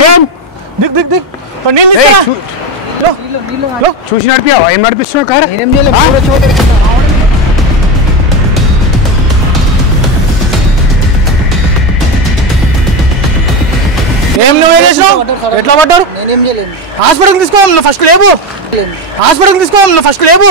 దిగ్ దిగ్ దిగ్ చూసి నడిపావా? ఏం నడిపిస్తున్నావు కారు? ఏం నువ్వు చేసినావు? ఎట్లా పడ్డారు? హాస్పిటల్కి తీసుకోవాలి ఫస్ట్ లేవు. హాస్పిటల్కి తీసుకోవాలి ఫస్ట్ లేవు.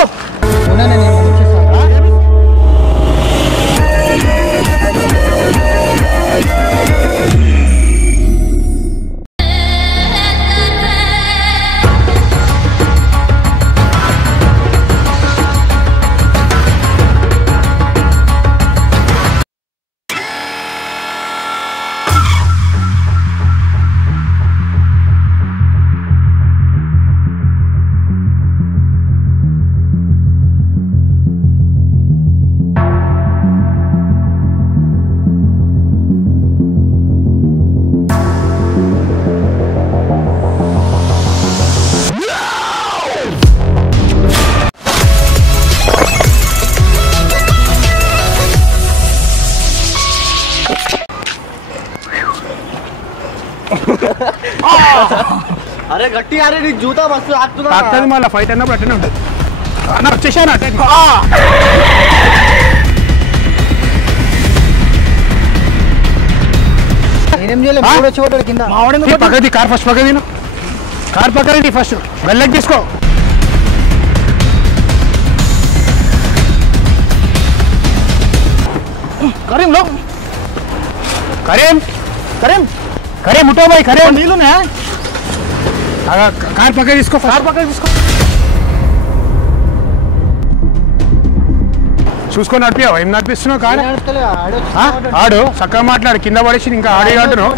अरे गट्टी अरे नी जूता मस्त आगतది మళ్ళీ ఫైట్ అన్నప్పుడు అట్టనే ఉంటుంది. అన్న వచ్చేసాను అట్టే పక్కది కార్ ఫస్ట్ పక్కది కార్ పక్కది ఫస్ట్ వెళ్ళకి తీసుకో. కరీం లో కరీం కరీం కరీం ఉఠో భాయ్ కరీం నీళ్ళునే కార్ పక్కకి తీసుకో. కార్ పక్కకి తీసుకో. చూసుకొని నడిపావా? ఏం నడిపిస్తున్నావు కారు? ఆడు చక్కగా మాట్లాడు. కింద పడేసి ఇంకా ఆడే అంటున్నావు.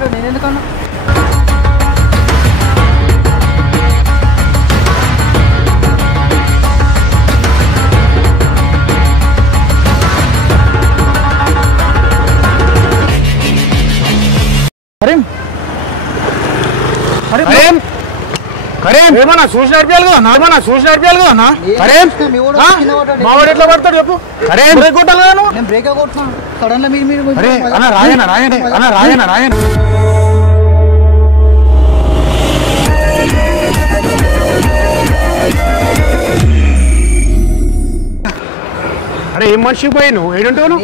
కరీం కరీం ఏమన్నా చూసి నడిపాలి కదా? ఏమన్నా చూసి నడిపాలి కదా? కరీం మావాడు ఎట్లా పడతాడు చెప్పు? కరీం బ్రేక్ కొట్టాలి కదా? అరే అన్న రాయన రాయన అన్న రాయన రాయన అరే ఏం మనిషి పోయి నువ్వు ఏడుంటావు?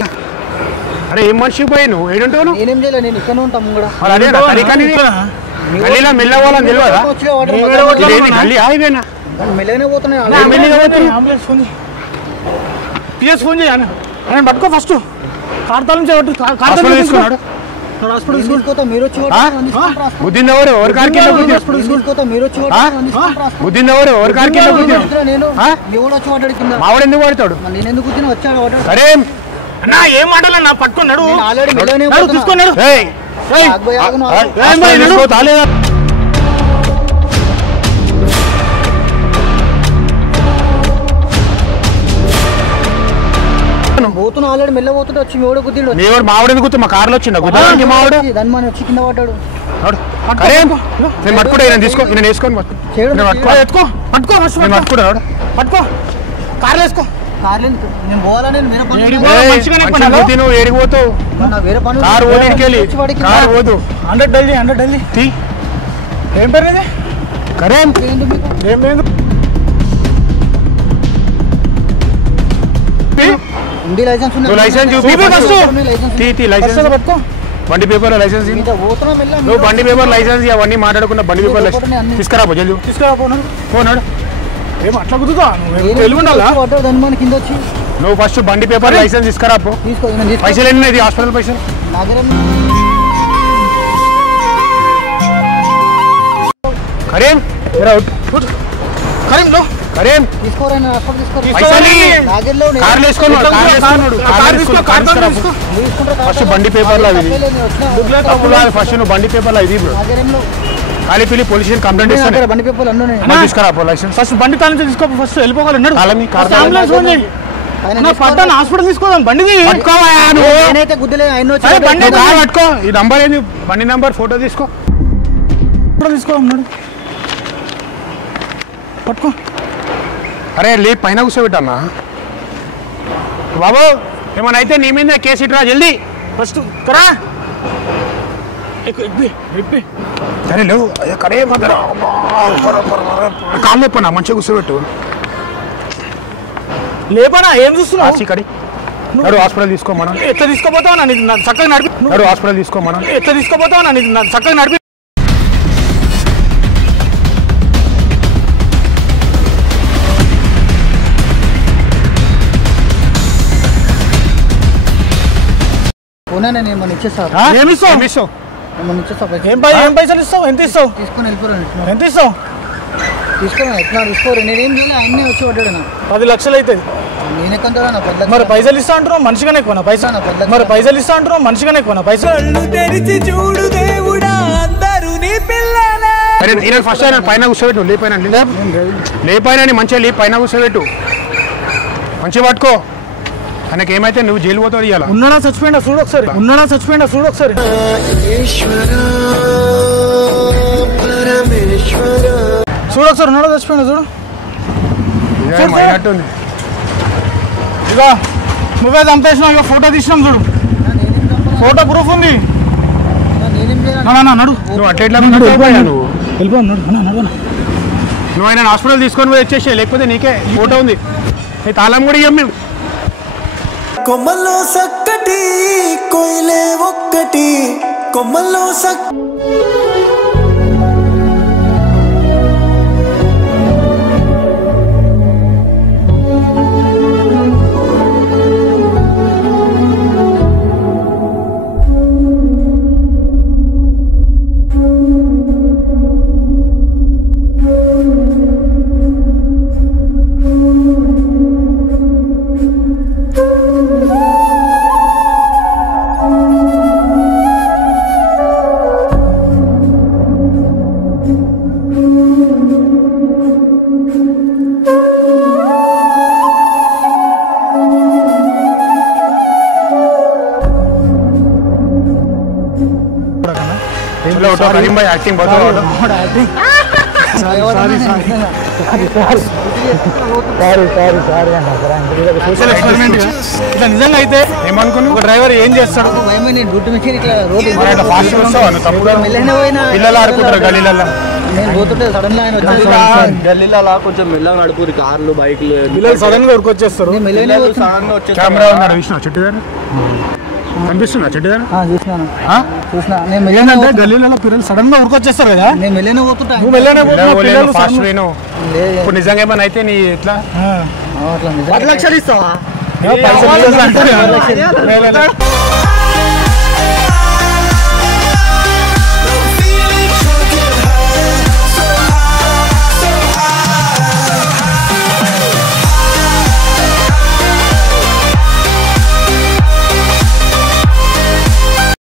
అరే ఏం మనిషి పోయి నువ్వు ఏడుంటావు? నేనేం చేయలే, నేను ఇక్కడ ఉంటాము కూడా. గల్లీలో మెల్లవాళ్ళని తెలియదా? గల్లీ ఆగిపోయినా మెల్లగానే పోతున్నాయి. పిఎస్ ఫోన్ చేయాలి. పట్టుకో ఫస్ట్ కార్తాల నుంచి తీసుకున్నాడు. బుద్ధిందెవరు ఎవరి కార్కి బుద్ధిందెవరు ఎవరి కార్కి మావాడు ఎందుకు పడతాడు? సరే అన్నా ఏం మాటలన్నా పట్టుకున్నాడు. తీసుకున్నాడు. పోతున్నా ఆల్రెడీ మెల్ల పోతుంటే వచ్చి ఎవడో గుద్దిడు. మావాడు ఎందుకు మా కార్లో వచ్చిండ గుద్దానికి? మావాడు దాన్ని మనం వచ్చి కింద పడ్డాడు. నేను పట్టుకుంటా. నేను తీసుకో. నేను వేసుకొని పట్టుకున్నాడు. పట్టుకో కార్లో వేసుకో. నేను పోవాలని నువ్వు ఏడిపోతావు? కారు ఓడికెళ్ళి కారు పోదు. 100 ఢిల్లీ ఏం పేరు ఇది? కరీం ఏం లేదు. లైసెన్స్ చూపి లైసెన్స్ పట్టుకో. బండి పేపర్ లైసెన్స్ నువ్వు బండి పేపర్ లైసెన్స్ అవన్నీ మాట్లాడుకున్న బండి పేపర్ లైసెన్స్ తీసుకురాబో జల్దీ తీసుకురాపోనాడు. ఏం అట్లా కుదుతా కింద వచ్చి నువ్వు ఫస్ట్ బండి పేపర్ లైసెన్స్ తీసుకురాపో. పైసలు ఎన్ని? ఇది హాస్పిటల్ పైసలు. కరీం కరీం లో కరీం ఫస్ట్ బండి పేపర్లో ఇది ఫస్ట్ నువ్వు బండి పేపర్లో ఇది కాలిపిల్లి పోలీస్ స్టేషన్ కంప్లైంట్ ఇస్తాను. బండి పేపర్లు అన్నీ తీసుకురాపో లైసెన్స్. ఫస్ట్ బండి తాళం తీసుకో. ఫస్ట్ వెళ్ళిపోవాలి. పట్టాను హాస్పిటల్ తీసుకోదాం. బండిది పట్టుకో. ఈ నంబర్ ఏంది? బండి నంబర్ ఫోటో తీసుకో. తీసుకోమన్నాడు. పట్టుకో. అరే లే పైన కూర్చోబెట్టన్నా బాబు. ఏమన్నా అయితే నీ మీద కేసు ఇట్రా జల్దీ. ఫస్ట్ కరా సరే లేవు కడే కాళ్ళు లేపన్నా మంచిగా కూర్చోబెట్టు లేపనా ఏం చూస్తున్నావు కడి నడు హాస్పిటల్ తీసుకోమన్నా ఎట్లా తీసుకోపోతావు నాకు చక్కగా నడిపి నడు హాస్పిటల్ తీసుకోమన్నా ఎట్లా తీసుకోపోతావు నాకు చక్కగా నడిపి నేను ఏమన్నా ఇచ్చేస్తా ఏమిస్తావు ఏమన్నా ఇచ్చేస్తా ఏం పైసలు ఇస్తావు ఎంత ఇస్తావు తీసుకొని వెళ్ళిపోయాను ఎంత ఇస్తావు తీసుకొని ఎట్లా తీసుకోరు నేనేం చేయాలి ఆయన్నే వచ్చి పడ్డాడు నా 10 లక్షలు అవుతుంది నేనెక్కంతా నా 10 లక్షలు మరి పైసలు ఇస్తా అంటున్నావు మనిషిగానే ఎక్కువ పైసా మరి పైసలు ఇస్తా అంటున్నావు మనిషిగానే ఎక్కువ పైసలు తెరిచి చూడు దేవుడా అందరూ నీ పిల్లలే. ఫస్ట్ ఆయన పైన కూర్చోబెట్టు లేపైన మంచిగా లేపు పైన కూర్చోబెట్టు మంచిగా పట్టుకో ఆయనకి ఏమైతే నువ్వు జైలు పోతావు ఇవ్వాలి ఉన్నాడా చచ్చిపోయిందా చూడు ఒకసారి చూడు ఒకసారి ఉన్నాడా చచ్చిపోయినా చూడు అయినట్టుంది ఇక నువ్వే చంపేసినావు ఇక ఫోటో తీసినాం చూడు ఫోటో ప్రూఫ్ ఉంది నేనేం చేయాలి నడు నువ్వు అట్లా వెళ్ళిపో నడు నువ్వు ఆయన హాస్పిటల్ తీసుకొని పోయి వచ్చేసి లేకపోతే నీకే ఈ ఫోటో ఉంది నీ తాళం కూడా ఇవ్వం మేము కొమ్మల్లో సక్కటి కోయిలే ఒక్కటి కొమ్మల్లో करीम भाई एक्टिंग बहुत సోషల్ ఎక్స్పెరిమెంట్ ఇట్లా నిజంగా అయితే ఏమనుకుని ఒక డ్రైవర్ ఏం చేస్తాడు డ్యూటీ మిషన్ ఇట్లా రోడ్డు పిల్లలు ఆడుకుంటారు గలీలలో నేను పోతుంటే సడన్ గా ఆయన గల్లీలలో కొంచెం మెల్లగా నడుపురు కార్లు బైక్లు పిల్లలు సడన్ గా ఉరికొచ్చేస్తారు కెమెరా ఉన్నాడు చూసిన చెట్టు దగ్గర కనిపిస్తున్నా చెట్టు దగ్గర చూసిన నేను మెల్లగా గల్లీలలో పిల్లలు సడన్ గా ఉరికొచ్చేస్తారు కదా నేను మెల్లనే పోతుంటా నువ్వు మెల్లనే పోతున్నావు ఫాస్ట్ వేను ఇప్పుడు నిజంగా ఏమైనా అయితే నీ ఎట్లా అట్లా 10 లక్షలు ఇస్తావా పైసలు